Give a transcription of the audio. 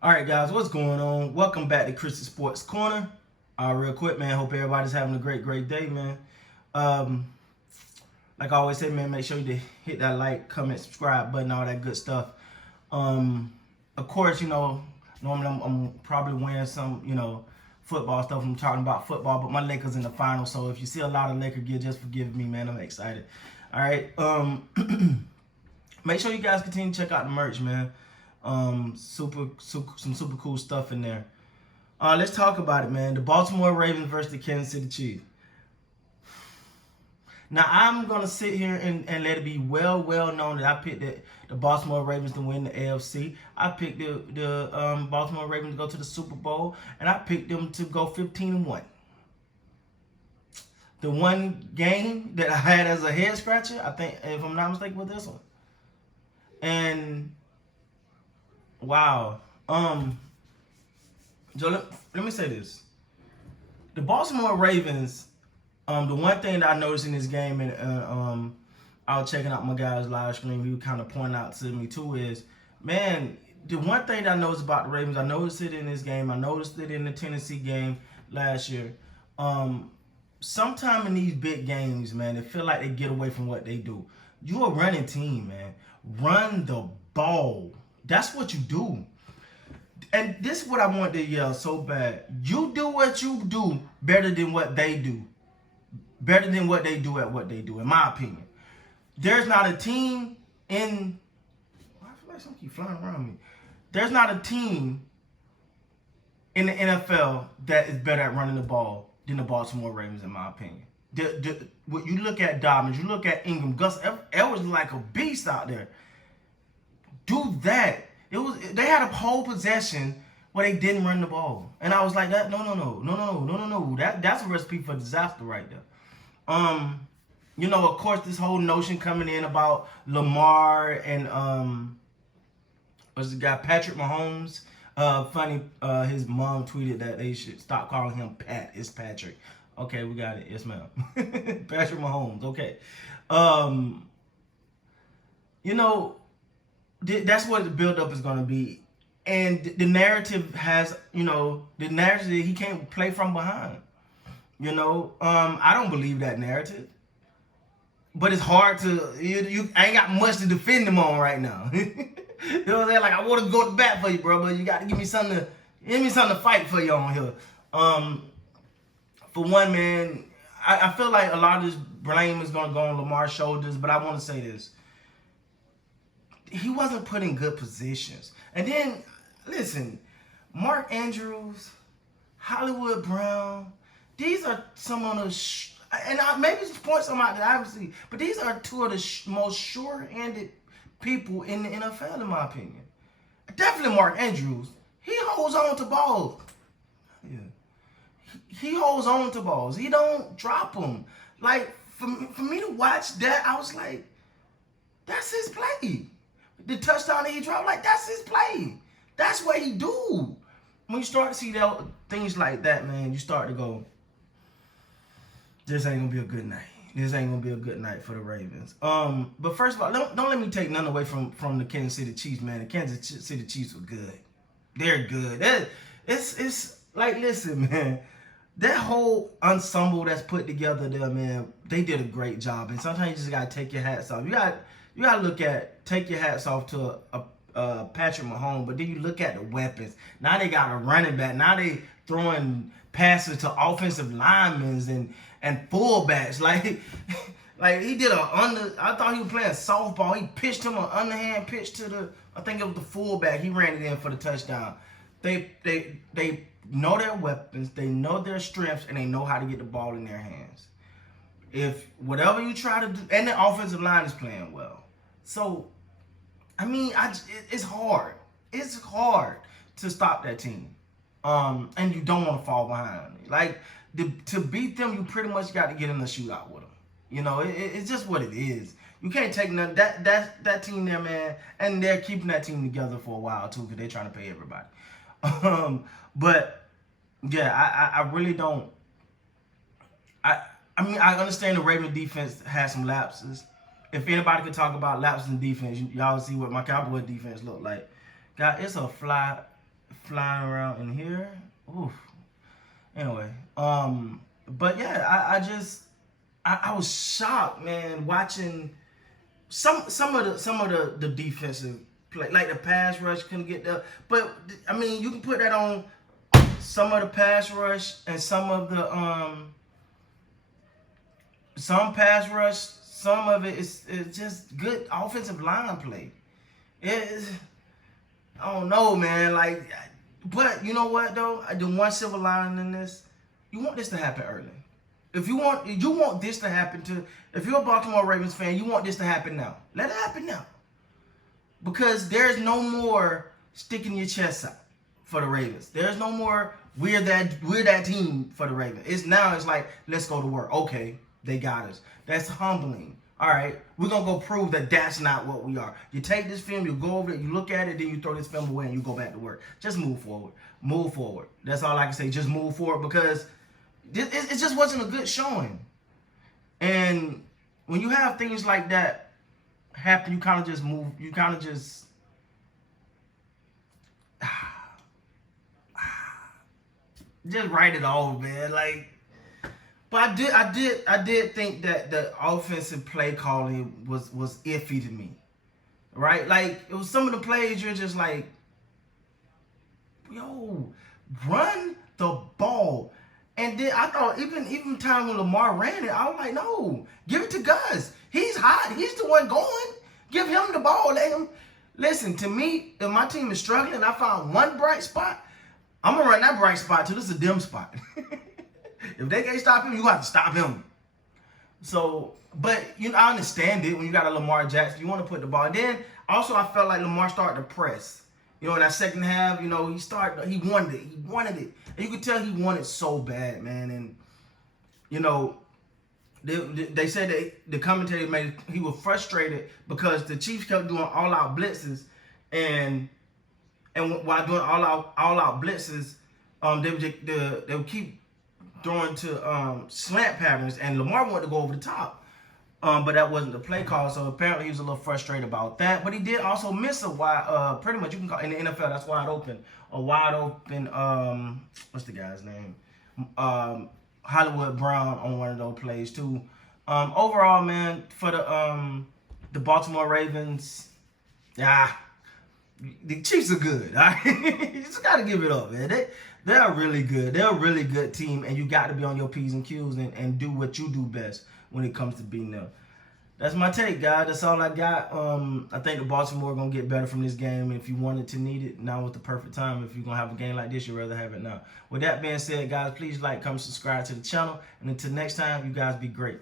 All right, guys, what's going on? Welcome back to Christian Sports Corner. Real quick, man. Hope everybody's having a great day, man. Um, like I always say, man, make sure you hit that like, comment, subscribe button, all that good stuff. Um, of course, normally I'm probably wearing some, football stuff. I'm talking about football, but my Lakers in the final, so if you see a lot of Laker gear, just forgive me, man. I'm excited. All right. Make sure you guys continue to check out the merch, man. Some super cool stuff in there. Let's talk about it, man. The Baltimore Ravens versus the Kansas City Chiefs. Now I'm gonna sit here and let it be well known that I picked the Baltimore Ravens to win the AFC. I picked the Baltimore Ravens to go to the Super Bowl, and I picked them to go 15-1. The one game that I had as a head scratcher, I think, if I'm not mistaken, was this one. And wow, Joe, let me say this: the Baltimore Ravens. The one thing that I noticed in this game, and I was checking out my guy's live stream, he was kind of pointing out to me too, is, man, the one thing that I noticed about the Ravens, I noticed it in this game, I noticed it in the Tennessee game last year. Sometime in these big games, man, it feel like they get away from what they do. You a running team, man. Run the ball. That's what you do. And this is what I want to yell so bad. You do what you do better than what they do. Better than what they do at what they do, in my opinion. There's not a team in... I feel like something keep flying around me. There's not a team in the NFL that is better at running the ball than the Baltimore Ravens, in my opinion. When you look at Dobbins, you look at Ingram, Gus Edwards like a beast out there. Do that. They had a whole possession where they didn't run the ball, and I was like, no. That's a recipe for disaster right there. Of course, this whole notion coming in about Lamar and what's the guy, Patrick Mahomes. Funny, his mom tweeted that they should stop calling him Pat. It's Patrick. Okay, we got it. Yes, ma'am. Patrick Mahomes. Okay. You know, that's what the buildup is going to be. And the narrative has, the narrative he can't play from behind. I don't believe that narrative. But it's hard to, you ain't got much to defend him on right now. You know what I'm saying? Like, I want to go to bat for you, bro, but you got to give me something to fight for you on here. For one, man, I feel like a lot of this blame is going to go on Lamar's shoulders, but I want to say this. He wasn't put in good positions. And then, listen, Mark Andrews, Hollywood Brown, these are some of the, maybe it's point some out that I haven't seen, but these are two of the most sure-handed people in the NFL, in my opinion. Definitely Mark Andrews. He holds on to balls. Yeah. He holds on to balls. He don't drop them. Like, for me to watch that, I was like, that's his play. The touchdown that he dropped, like, that's his play. That's what he do. When you start to see things like that, man, you start to go, this ain't gonna be a good night. This ain't gonna be a good night for the Ravens. But first of all, don't let me take none away from the Kansas City Chiefs, man. The Kansas City Chiefs were good. They're good. It's like, listen, man. That whole ensemble that's put together there, man, they did a great job. And sometimes you just gotta take your hats off. You gotta take your hats off to Patrick Mahomes, but then you look at the weapons. Now they got a running back. Now they throwing passes to offensive linemen and fullbacks. Like he did I thought he was playing softball. He pitched him an underhand pitch to I think it was the fullback. He ran it in for the touchdown. They know their weapons, they know their strengths, and they know how to get the ball in their hands. If whatever you try to do, and the offensive line is playing well. So, I mean, it's hard. It's hard to stop that team. And you don't want to fall behind. Like, to beat them, you pretty much got to get in the shootout with them. It's just what it is. You can't take none. That team there, man, and they're keeping that team together for a while too, because they're trying to pay everybody. But yeah, I really don't. I mean, I understand the Ravens defense has some lapses. If anybody could talk about lapses in defense, y'all see what my Cowboys defense look like. God, it's a fly. flying around in here. Oof. Anyway, but yeah, I was shocked, man, watching some of the defensive play, like the pass rush couldn't get the. But I mean, you can put that on some of the pass rush and some pass rush. Some of it is just good offensive line play. It, I don't know, man. Like, but you know what though? The one silver lining in this, you want this to happen early. If you want this to happen to, if you're a Baltimore Ravens fan, you want this to happen now. Let it happen now, because there's no more sticking your chest out for the Ravens. There's no more we're that team for the Ravens. It's like let's go to work. Okay, they got us. That's humbling. All right, we're gonna go prove that that's not what we are. You take this film, you go over it, you look at it, then you throw this film away and you go back to work. Just move forward. Move forward. That's all I can say. Just move forward, because it just wasn't a good showing. And when you have things like that happen, you kind of just move. You kind of just write it off, man. Like, but I did think that the offensive play calling was iffy to me, right? Like, it was some of the plays you're just like, yo, run the ball. And then I thought even time when Lamar ran it, I was like, no, give it to Gus. He's hot. He's the one going. Give him the ball. Let him. Listen, to me, if my team is struggling and I found one bright spot, I'm going to run that bright spot till this is a dim spot. If they can't stop him, you got to stop him. So, but I understand it when you got a Lamar Jackson. You want to put the ball. Then also I felt like Lamar started to press. In that second half, he wanted it. He wanted it. And you could tell he wanted so bad, man. And, they said that the commentator he was frustrated because the Chiefs kept doing all-out blitzes. And while doing all-out blitzes, they would keep throwing to slant patterns. And Lamar wanted to go over the top. But that wasn't the play call, so apparently he was a little frustrated about that. But he did also miss a wide, pretty much you can call in the NFL, that's wide open. A wide open, what's the guy's name? Hollywood Brown on one of those plays too. Overall, man, for the Baltimore Ravens, the Chiefs are good. Right? You just gotta give it up, man. They're really good. They're a really good team, and you got to be on your P's and Q's and do what you do best when it comes to beating them. That's my take, guys. That's all I got. I think the Baltimore are going to get better from this game. If you wanted to need it, now was the perfect time. If you're going to have a game like this, you'd rather have it now. With that being said, guys, please like, comment, subscribe to the channel. And until next time, you guys be great.